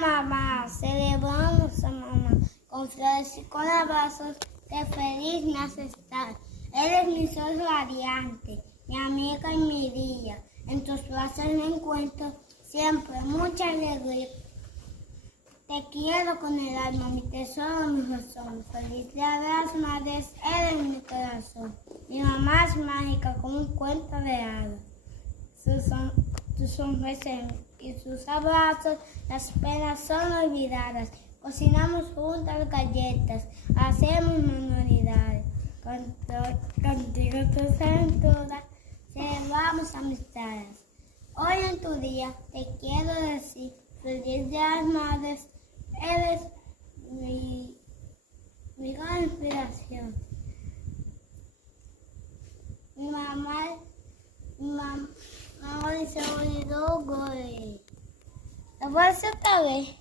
mamá, celebramos a mamá con flores y con abrazos, que feliz me hace estar. Eres mi sol radiante, mi amiga y mi día. En tus brazos me encuentro siempre mucha alegría. Te quiero con el alma, mi tesoro, mi razón. Feliz día de las madres, eres mi corazón. Mi mamá es mágica como un cuento de hadas. Tus sonrisas y sus abrazos, las penas son olvidadas. Cocinamos juntas galletas, hacemos manualidades. Contigo tus aventuras, celebramos amistades. Hoy en tu día te quiero decir, feliz día de las madres, eres mi gran inspiración. Mi mamá dice, oído, güey. ¿Lo puedes hacer otra vez?